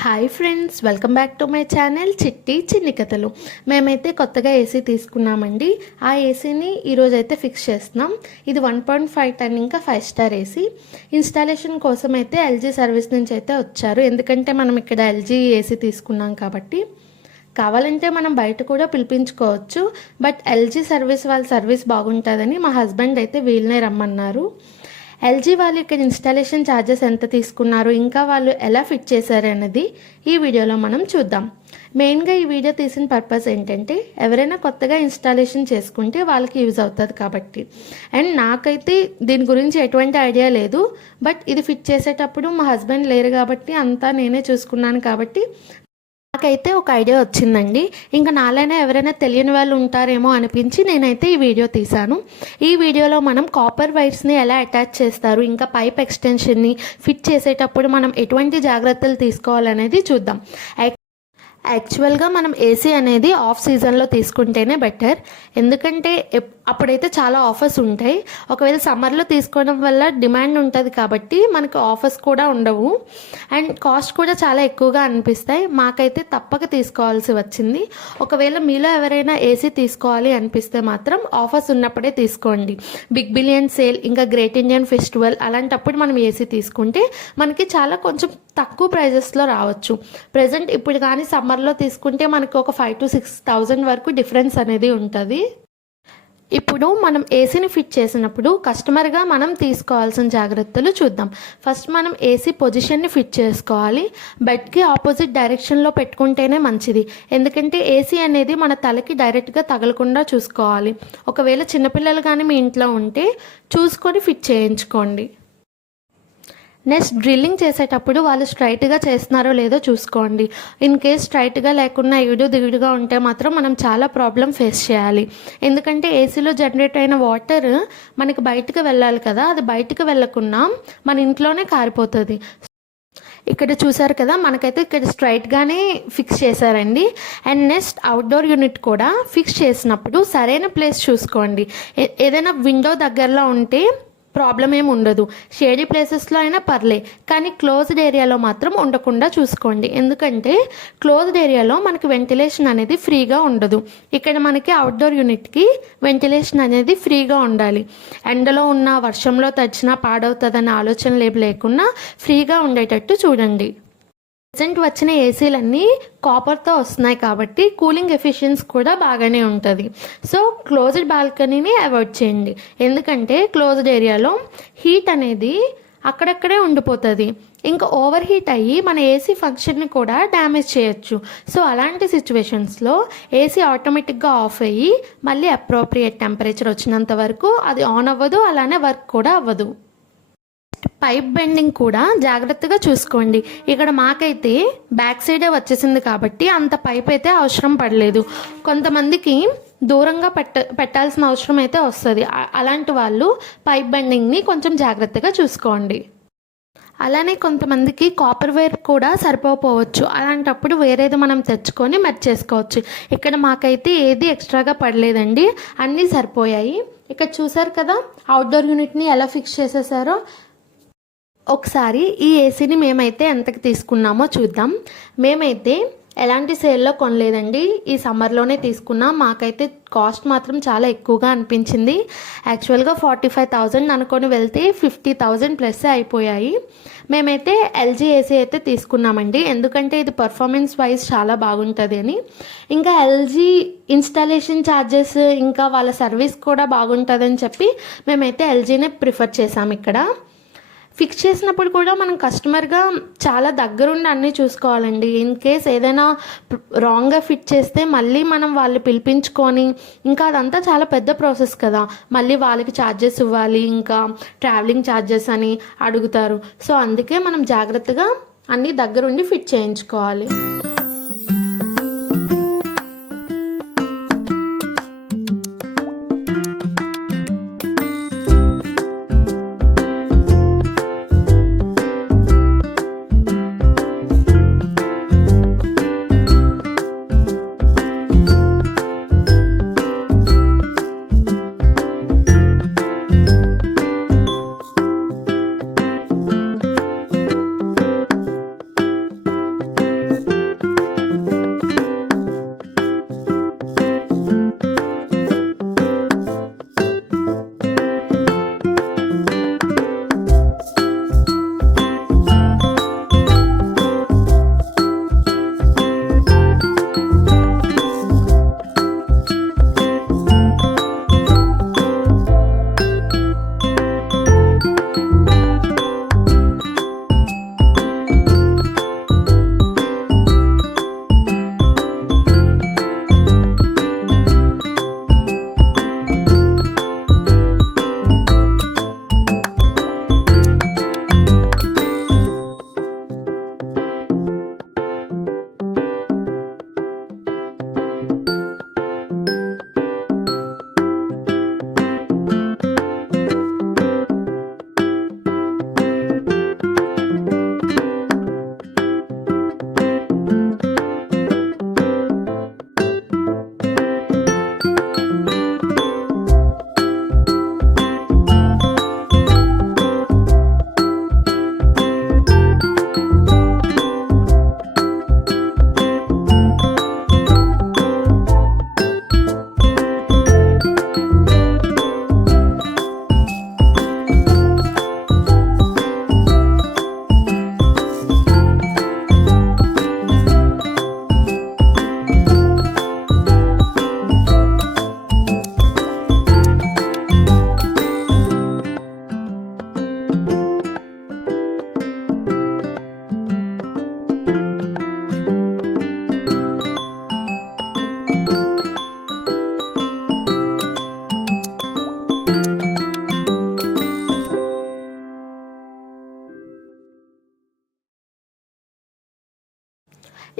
Hi friends welcome back to my channel Chitti Chinni కథలు మేమైతే కొత్తగా ఏసీ తీసుకున్నామండి. ఆ ఏసీని ఈరోజు అయితే ఫిక్స్ చేస్తున్నాం. ఇది వన్ పాయింట్ ఫైవ్ టన్ ఇంకా ఫైవ్ స్టార్ ఏసీ ఇన్స్టాలేషన్ కోసం అయితే ఎల్జీ సర్వీస్ నుంచి అయితే వచ్చారు. ఎందుకంటే మనం ఇక్కడ ఎల్జీ ఏసీ తీసుకున్నాం కాబట్టి. కావాలంటే మనం బయట కూడా పిలిపించుకోవచ్చు. బట్ ఎల్జీ సర్వీస్ వాళ్ళ సర్వీస్ బాగుంటుందని మా హస్బెండ్ అయితే వీళ్ళనే రమ్మన్నారు. ఎల్జీ వాళ్ళు ఇక్కడ ఇన్స్టాలేషన్ ఛార్జెస్ ఎంత తీసుకున్నారు ఇంకా వాళ్ళు ఎలా ఫిట్ చేశారు అనేది ఈ వీడియోలో మనం చూద్దాం. మెయిన్గా ఈ వీడియో తీసిన పర్పస్ ఏంటంటే ఎవరైనా కొత్తగా ఇన్స్టాలేషన్ చేసుకుంటే వాళ్ళకి యూజ్ అవుతుంది కాబట్టి. అండ్ నాకైతే దీని గురించి ఎటువంటి ఐడియా లేదు బట్ ఇది ఫిట్ చేసేటప్పుడు మా హస్బెండ్ లేరు కాబట్టి అంతా నేనే చూసుకున్నాను కాబట్టి నాకైతే ఒక ఐడియా వచ్చిందండి. ఇంకా నాలైనా ఎవరైనా తెలియని వాళ్ళు ఉంటారేమో అనిపించి నేనైతే ఈ వీడియో తీశాను. ఈ వీడియోలో మనం కాపర్ వైర్స్ని ఎలా అటాచ్ చేస్తారు ఇంకా పైప్ ఎక్స్టెన్షన్ని ఫిట్ చేసేటప్పుడు మనం ఎటువంటి జాగ్రత్తలు తీసుకోవాలనేది చూద్దాం. యాక్చువల్గా మనం ఏసీ అనేది ఆఫ్ సీజన్లో తీసుకుంటేనే బెటర్. ఎందుకంటే అప్పుడైతే చాలా ఆఫర్స్ ఉంటాయి. ఒకవేళ సమ్మర్లో తీసుకోవడం వల్ల డిమాండ్ ఉంటుంది కాబట్టి మనకు ఆఫర్స్ కూడా ఉండవు. అండ్ కాస్ట్ కూడా చాలా ఎక్కువగా అనిపిస్తాయి. మాకైతే తప్పక తీసుకోవాల్సి వచ్చింది. ఒకవేళ మీలో ఎవరైనా ఏసీ తీసుకోవాలి అనిపిస్తే మాత్రం ఆఫర్స్ ఉన్నప్పుడే తీసుకోండి. బిగ్ బిలియన్ సేల్ ఇంకా గ్రేట్ ఇండియన్ ఫెస్టివల్ అలాంటప్పుడు మనం ఏసీ తీసుకుంటే మనకి చాలా కొంచెం తక్కువ ప్రైజెస్లో రావచ్చు. ప్రజెంట్ ఇప్పుడు కానీ సమ్మర్లో తీసుకుంటే మనకు ఒక ఫైవ్ టు సిక్స్ థౌజండ్ వరకు డిఫరెన్స్ అనేది ఉంటుంది. ఇప్పుడు మనం ఏసీని ఫిట్ చేసినప్పుడు కస్టమర్గా మనం తీసుకోవాల్సిన జాగ్రత్తలు చూద్దాం. ఫస్ట్ మనం ఏసీ పొజిషన్ని ఫిట్ చేసుకోవాలి. బెడ్కి ఆపోజిట్ డైరెక్షన్లో పెట్టుకుంటేనే మంచిది. ఎందుకంటే ఏసీ అనేది మన తలకి డైరెక్ట్గా తగలకుండా చూసుకోవాలి. ఒకవేళ చిన్నపిల్లలు కానీ మీ ఇంట్లో ఉంటే చూసుకొని ఫిట్ చేయించుకోండి. నెక్స్ట్ డ్రిల్లింగ్ చేసేటప్పుడు వాళ్ళు స్ట్రైట్గా చేస్తున్నారో లేదో చూసుకోండి. ఇన్ కేస్ స్ట్రైట్గా లేకుండా ఇవిడు దిగుడుగా ఉంటే మాత్రం మనం చాలా ప్రాబ్లం ఫేస్ చేయాలి. ఎందుకంటే ఏసీలో జనరేట్ అయిన వాటర్ మనకి బయటకు వెళ్ళాలి కదా అది బయటకు వెళ్ళకుండా మన ఇంట్లోనే కారిపోతుంది. ఇక్కడ చూసారు కదా మనకైతే ఇక్కడ స్ట్రైట్గానే ఫిక్స్ చేశారండి. అండ్ నెక్స్ట్ అవుట్డోర్ యూనిట్ కూడా ఫిక్స్ చేసినప్పుడు సరైన ప్లేస్ చూసుకోండి. ఏదైనా విండో దగ్గరలో ఉంటే ప్రాబ్లం ఏమి ఉండదు. షేడీ ప్లేసెస్లో అయినా పర్లే కానీ క్లోజ్డ్ ఏరియాలో మాత్రం ఉండకుండా చూసుకోండి. ఎందుకంటే క్లోజ్డ్ ఏరియాలో మనకి వెంటిలేషన్ అనేది ఫ్రీగా ఉండదు. ఇక్కడ మనకి అవుట్డోర్ యూనిట్కి వెంటిలేషన్ అనేది ఫ్రీగా ఉండాలి. ఎండలో ఉన్న వర్షంలో తడిచినా పాడవుతుందనే ఆలోచన లేపు లేకుండా ఫ్రీగా ఉండేటట్టు చూడండి. ప్రజెంట్ వచ్చిన ఏసీలన్నీ కాపర్తో వస్తున్నాయి కాబట్టి కూలింగ్ ఎఫిషియన్స్ కూడా బాగానే ఉంటుంది. సో క్లోజ్డ్ బాల్కనీని అవాయిడ్ చేయండి. ఎందుకంటే క్లోజ్డ్ ఏరియాలో హీట్ అనేది అక్కడక్కడే ఉండిపోతుంది. ఇంకా ఓవర్ హీట్ అయ్యి మన ఏసీ ఫంక్షన్ని కూడా డ్యామేజ్ చేయొచ్చు. సో అలాంటి సిచ్యువేషన్స్లో ఏసీ ఆటోమేటిక్గా ఆఫ్ అయ్యి మళ్ళీ అప్రోప్రియేట్ టెంపరేచర్ వచ్చినంత వరకు అది ఆన్ అవ్వదు అలానే వర్క్ కూడా అవ్వదు. పైప్ బెండింగ్ కూడా జాగ్రత్తగా చూసుకోండి. ఇక్కడ మాకైతే బ్యాక్ సైడే వచ్చేసింది కాబట్టి అంత పైప్ అయితే అవసరం పడలేదు. కొంతమందికి దూరంగా పెట్ట పెట్టాల్సిన అవసరం అయితే వస్తుంది. అలాంటి వాళ్ళు పైప్ బెండింగ్ని కొంచెం జాగ్రత్తగా చూసుకోండి. అలానే కొంతమందికి కాపర్ వేర్ కూడా సరిపోకపోవచ్చు. అలాంటప్పుడు వేరేది మనం తెచ్చుకొని మెట్ చేసుకోవచ్చు. ఇక్కడ మాకైతే ఏది ఎక్స్ట్రాగా పడలేదండి. అన్నీ సరిపోయాయి. ఇక్కడ చూసారు కదా అవుట్డోర్ యూనిట్ని ఎలా ఫిక్స్ చేసేసారో ఒకసారి ఈ ఏసీని మేమైతే ఎంతకు తీసుకున్నామో చూద్దాం. మేమైతే ఎలాంటి సేల్లో కొనలేదండి. ఈ సమ్మర్లోనే తీసుకున్నాం. మాకైతే కాస్ట్ మాత్రం చాలా ఎక్కువగా అనిపించింది. యాక్చువల్గా ఫార్టీ ఫైవ్ థౌజండ్ అనుకొని వెళ్తే ఫిఫ్టీ థౌజండ్ ప్లస్ అయిపోయాయి. మేమైతే ఎల్జీ ఏసీ అయితే తీసుకున్నామండి. ఎందుకంటే ఇది పర్ఫార్మెన్స్ వైజ్ చాలా బాగుంటుంది అని. ఇంకా ఎల్జీ ఇన్స్టాలేషన్ ఛార్జెస్ ఇంకా వాళ్ళ సర్వీస్ కూడా బాగుంటుందని చెప్పి మేమైతే ఎల్జీనే ప్రిఫర్ చేసాం ఇక్కడ. ఫిక్స్ చేసినప్పుడు కూడా మనం కస్టమర్గా చాలా దగ్గరుండి అన్నీ చూసుకోవాలండి. ఇన్ కేస్ ఏదైనా రాంగ్గా ఫిట్ చేస్తే మళ్ళీ మనం వాళ్ళు పిలిపించుకొని ఇంకా అదంతా చాలా పెద్ద ప్రాసెస్ కదా. మళ్ళీ వాళ్ళకి ఛార్జెస్ ఇవ్వాలి ఇంకా ట్రావెలింగ్ ఛార్జెస్ అని అడుగుతారు. సో అందుకే మనం జాగ్రత్తగా అన్నీ దగ్గరుండి ఫిట్ చేయించుకోవాలి.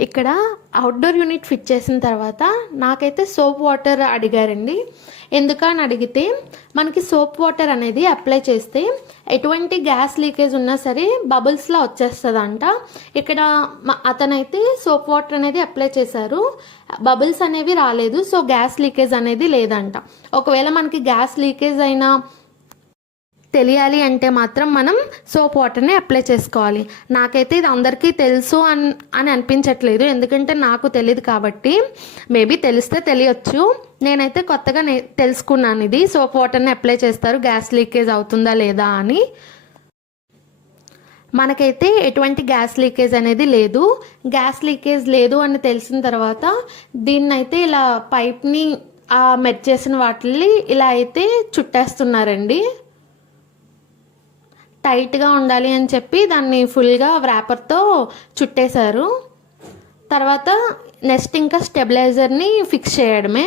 ఇక్కడ అవుట్డోర్ యూనిట్ ఫిట్ చేసిన తర్వాత నాకైతే సోప్ వాటర్ అడిగారండి. ఎందుకని అడిగితే మనకి సోప్ వాటర్ అనేది అప్లై చేస్తే ఎటువంటి గ్యాస్ లీకేజ్ ఉన్నా సరే బబుల్స్లో వచ్చేస్తుందంట. ఇక్కడ అతనైతే సోప్ వాటర్ అనేది అప్లై చేశారు. బబుల్స్ అనేవి రాలేదు సో గ్యాస్ లీకేజ్ అనేది లేదంట. ఒకవేళ మనకి గ్యాస్ లీకేజ్ అయినా తెలియాలి అంటే మాత్రం మనం సోప్ వాటర్ని అప్లై చేసుకోవాలి. నాకైతే ఇది అందరికీ తెలుసు అన్ అని అనిపించట్లేదు. ఎందుకంటే నాకు తెలియదు కాబట్టి మేబీ తెలిస్తే తెలియచ్చు. నేనైతే కొత్తగా నే తెలుసుకున్నాను ఇది. సోప్ వాటర్ని అప్లై చేస్తారు. గ్యాస్ లీకేజ్ అవుతుందా లేదా అని. మనకైతే ఎటువంటి గ్యాస్ లీకేజ్ అనేది లేదు. గ్యాస్ లీకేజ్ లేదు అని తెలిసిన తర్వాత దీన్నైతే ఇలా పైప్ని మెట్ చేసిన వాటిని ఇలా అయితే చుట్టేస్తున్నారండి. టైట్గా ఉండాలి అని చెప్పి దాన్ని ఫుల్గా వ్రాపర్తో చుట్టేశారు. తర్వాత నెక్స్ట్ ఇంకా స్టెబిలైజర్ని ఫిక్స్ చేయడమే.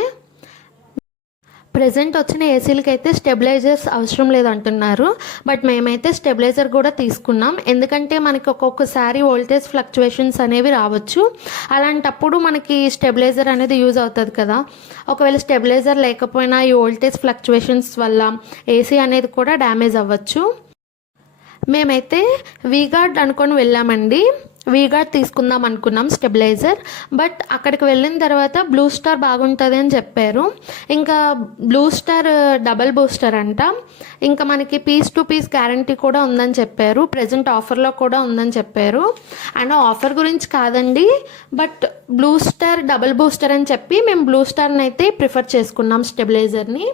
ప్రజెంట్ వచ్చిన ఏసీలకి అయితే స్టెబిలైజర్స్ అవసరం లేదంటున్నారు. బట్ మేమైతే స్టెబిలైజర్ కూడా తీసుకున్నాం. ఎందుకంటే మనకి ఒక్కొక్కసారి వోల్టేజ్ ఫ్లక్చువేషన్స్ అనేవి రావచ్చు. అలాంటప్పుడు మనకి స్టెబిలైజర్ అనేది యూజ్ అవుతుంది కదా. ఒకవేళ స్టెబిలైజర్ లేకపోయినా ఈ వోల్టేజ్ ఫ్లక్చువేషన్స్ వల్ల ఏసీ అనేది కూడా డ్యామేజ్ అవ్వచ్చు. మేమైతే వీగార్డ్ అనుకొని వెళ్ళామండి. వీగార్డ్ తీసుకుందాం అనుకున్నాం స్టెబిలైజర్. బట్ అక్కడికి వెళ్ళిన తర్వాత బ్లూ స్టార్ బాగుంటుంది అని చెప్పారు. ఇంకా బ్లూ స్టార్ డబల్ బూస్టర్ అంట. ఇంకా మనకి పీస్ టు పీస్ గ్యారంటీ కూడా ఉందని చెప్పారు. ప్రజెంట్ ఆఫర్లో కూడా ఉందని చెప్పారు. అండ్ ఆఫర్ గురించి కాదండి. But Blue Star double booster అని చెప్పి మేము బ్లూ స్టార్ని అయితే ప్రిఫర్ చేసుకున్నాం స్టెబిలైజర్ని.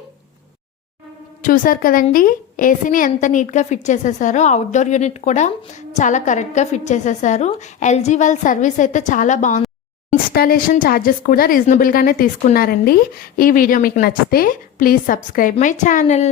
చూసారు కదండి? ఏసీని ఎంత నీట్గా ఫిట్ చేసేసారో అవుట్డోర్ యూనిట్ కూడా చాలా కరెక్ట్గా ఫిట్ చేసేసారు. ఎల్జీ వాళ్ళ సర్వీస్ అయితే చాలా బాగుంది. ఇన్స్టాలేషన్ ఛార్జెస్ కూడా రీజనబుల్గానే తీసుకున్నారండి. ఈ వీడియో మీకు నచ్చితే ప్లీజ్ సబ్స్క్రైబ్ మై ఛానల్